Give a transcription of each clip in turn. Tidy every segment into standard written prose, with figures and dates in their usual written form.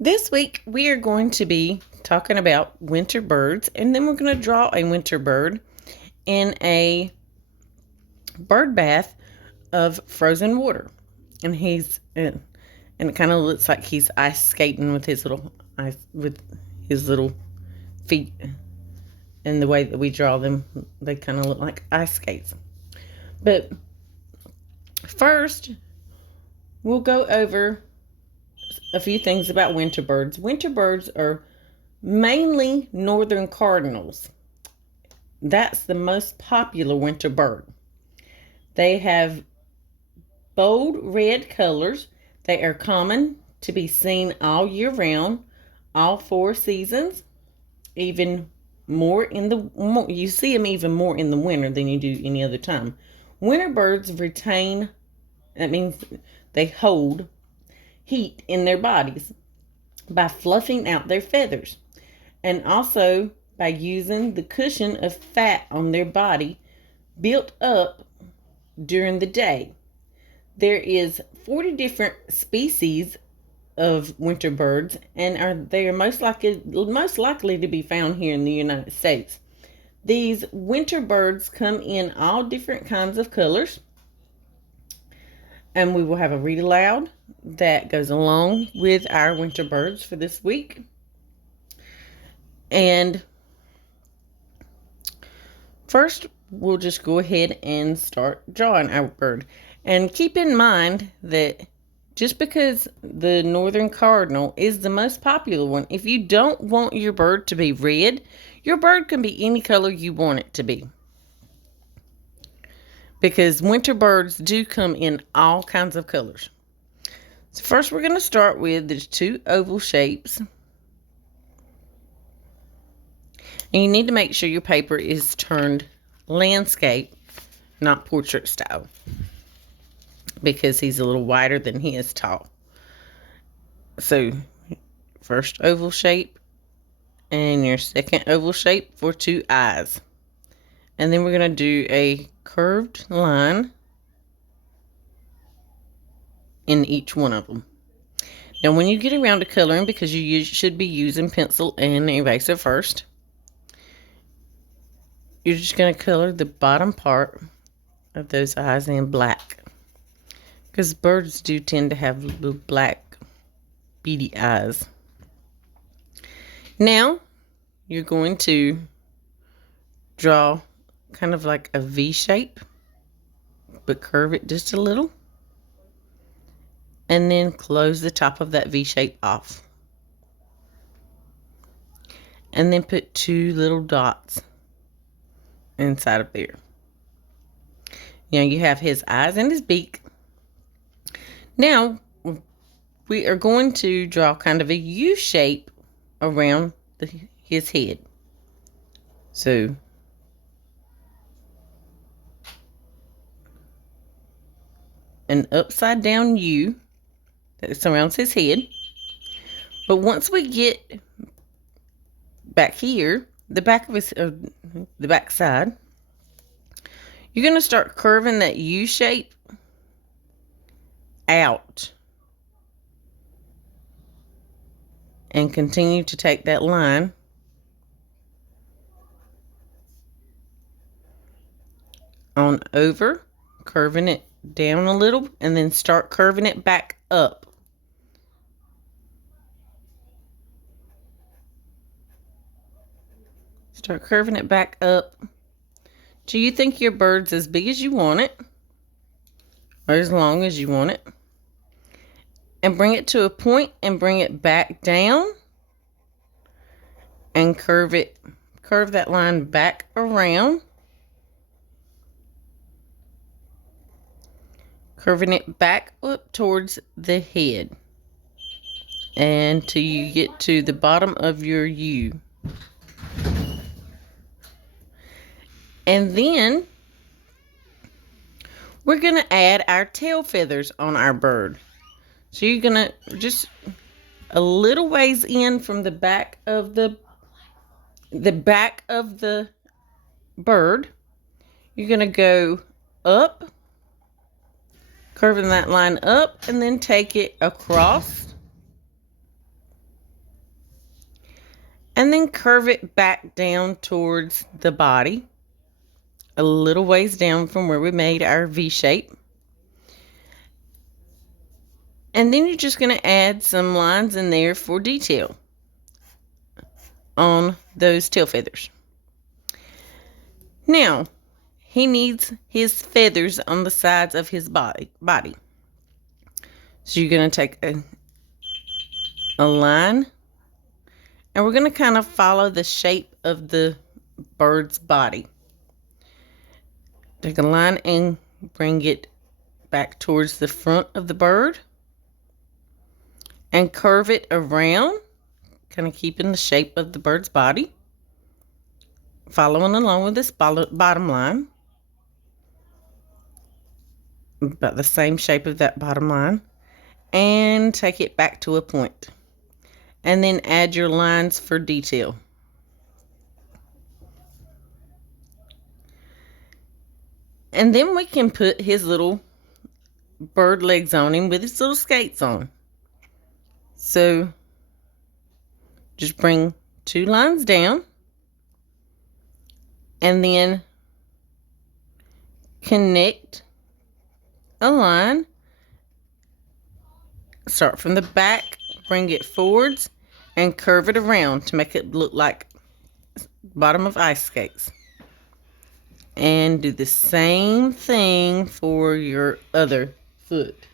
This week we are going to be talking about winter birds, and then we're going to draw a winter bird in a bird bath of frozen water. And it kind of looks like he's ice skating with his little feet. And the way that we draw them, they kind of look like ice skates. But first, we'll go over a few things about winter birds. Winter birds are mainly northern cardinals. That's the most popular winter bird. They have bold red colors. They are common to be seen all year round, all 4 seasons, even more you see them even more in the winter than you do any other time. Winter birds retain, that means they hold heat in their bodies by fluffing out their feathers, and also by using the cushion of fat on their body built up during the day. There is 40 different species of winter birds, and they are most likely to be found here in the United States. These winter birds come in all different kinds of colors, and we will have a read aloud that goes along with our winter birds for this week. And first, we'll just go ahead and start drawing our bird. And keep in mind that just because the northern cardinal is the most popular one, if you don't want your bird to be red, your bird can be any color you want it to be. Because winter birds do come in all kinds of colors. So first we're going to start with the 2 oval shapes. And you need to make sure your paper is turned landscape, not portrait style, because he's a little wider than he is tall. So first oval shape and your second oval shape for 2 eyes. And then we're going to do a curved line in each one of them. Now when you get around to coloring, because you should be using pencil and eraser first, you're just going to color the bottom part of those eyes in black, because birds do tend to have little black beady eyes. Now you're going to draw kind of like a V shape, but curve it just a little, and then close the top of that V shape off, and then put 2 little dots inside of there. You have his eyes and his beak. Now we are going to draw kind of a U shape around his head. So an upside down U that surrounds his head. But once we get back here, the back side, you're going to start curving that U shape out and continue to take that line on over, curving it down a little, and then start curving it back up. Start curving it back up. Do you think your bird's as big as you want it, or as long as you want it? And bring it to a point and bring it back down and curve that line back around, curving it back up towards the head until you get to the bottom of your U. And then we're going to add our tail feathers on our bird. So you're going to just a little ways in from the back of the bird. You're going to go up, curving that line up, and then take it across And then curve it back down towards the body, a little ways down from where we made our V shape. And then you're just going to add some lines in there for detail on those tail feathers. Now, he needs his feathers on the sides of his body. So you're going to take a line, and we're going to kind of follow the shape of the bird's body. Take a line and bring it back towards the front of the bird and curve it around, kind of keeping the shape of the bird's body, following along with this bottom line, about the same shape of that bottom line, and take it back to a point, and then add your lines for detail. And then we can put his little bird legs on him with his little skates on. So just bring 2 lines down and then connect a line. Start from the back, bring it forwards, and curve it around to make it look like bottom of ice skates. And do the same thing for your other foot.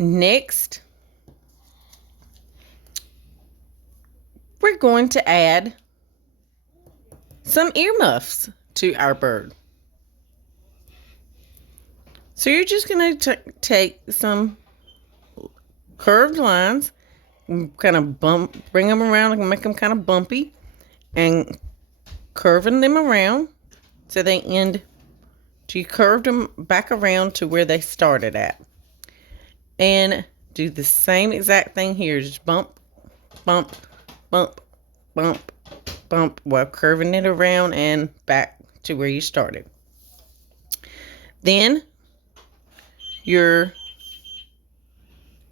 Next, we're going to add some earmuffs to our bird. So you're just going to take some curved lines, kind of bring them around and make them kind of bumpy, and curving them around so they end, you curved them back around to where they started at. And do the same exact thing here. Just bump, bump, bump, bump, bump, while curving it around and back to where you started. Then you're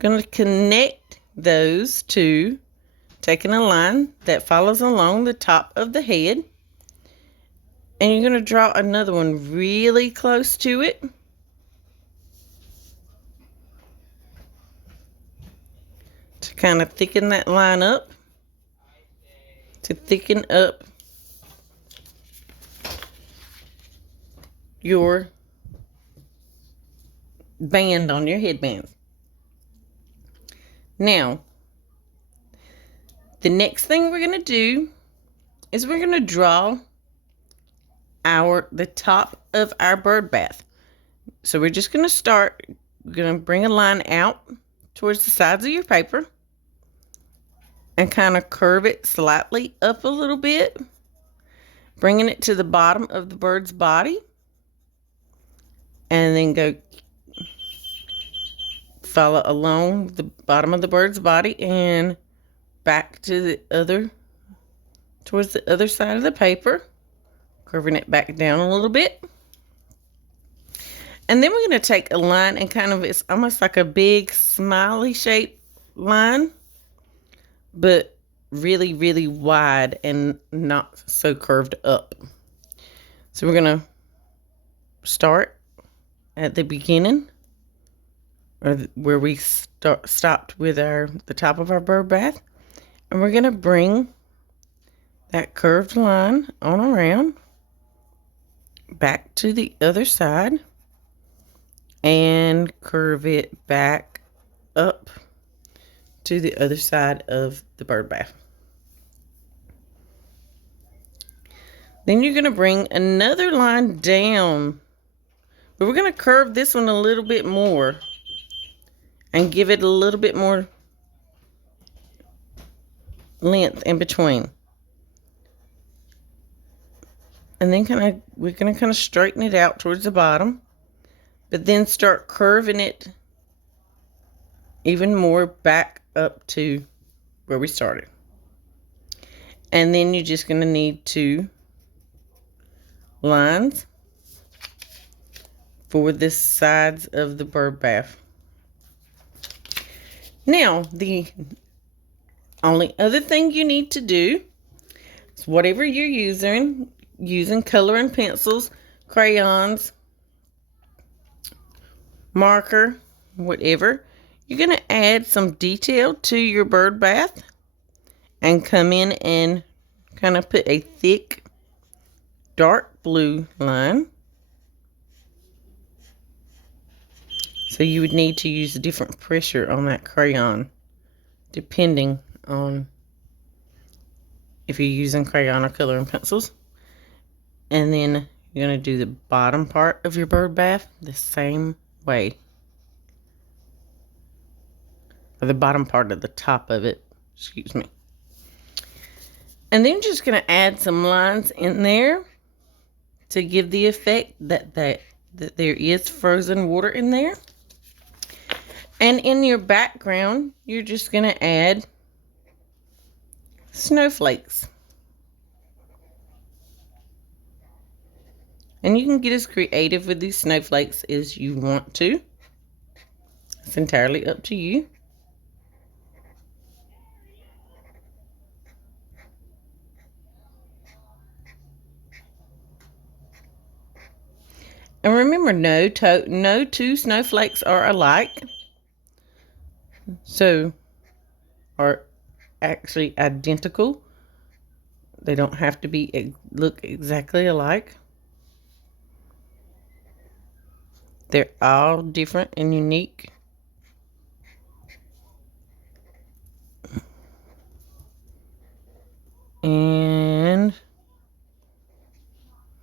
going to connect those two, taking a line that follows along the top of the head. And you're going to draw another one really close to it. To kind of thicken that line up. To thicken up your band on your headbands. Now, the next thing we're going to do is we're going to draw the top of our bird bath. So we're just going to start, we're going to bring a line out towards the sides of your paper and kind of curve it slightly up a little bit, bringing it to the bottom of the bird's body, and then go follow along the bottom of the bird's body and back to the other, towards the other side of the paper, curving it back down a little bit. And then we're going to take a line and kind of, it's almost like a big smiley shaped line, but really, really wide and not so curved up. So we're going to start at the beginning, or where we stopped with the top of our bird bath, and we're going to bring that curved line on around back to the other side and curve it back up to the other side of the bird bath. Then you're going to bring another line down, but we're going to curve this one a little bit more and give it a little bit more length in between. And then we're going to kind of straighten it out towards the bottom, but then start curving it even more back up to where we started. And then you're just going to need 2 lines for the sides of the bird bath. Now, the only other thing you need to do is whatever you're using coloring pencils, crayons, marker, whatever, you're going to add some detail to your bird bath and come in and kind of put a thick dark blue line. So you would need to use a different pressure on that crayon depending on if you're using crayon or coloring pencils. And then you're going to do the bottom part of your bird bath the same way. Or the bottom part of the top of it, excuse me. And then just going to add some lines in there to give the effect that there is frozen water in there. And in your background, you're just going to add snowflakes. And you can get as creative with these snowflakes as you want to. It's entirely up to you. And remember, no two snowflakes are alike. So, are actually identical. They don't have to look exactly alike. They're all different and unique. And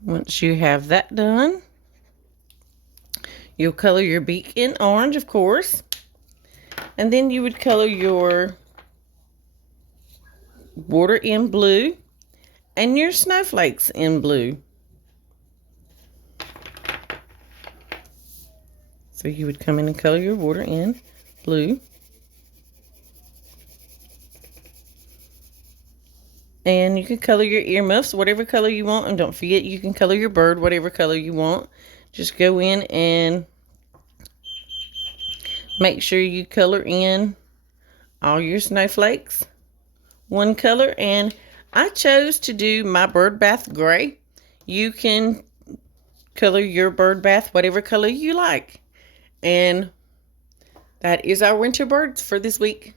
once you have that done, you'll color your beak in orange, of course. And then you would color your water in blue and your snowflakes in blue. So you would come in and color your water in blue. And you can color your earmuffs whatever color you want. And don't forget, you can color your bird whatever color you want. Just go in and make sure you color in all your snowflakes one color. And I chose to do my bird bath gray. You can color your bird bath whatever color you like. And that is our winter birds for this week.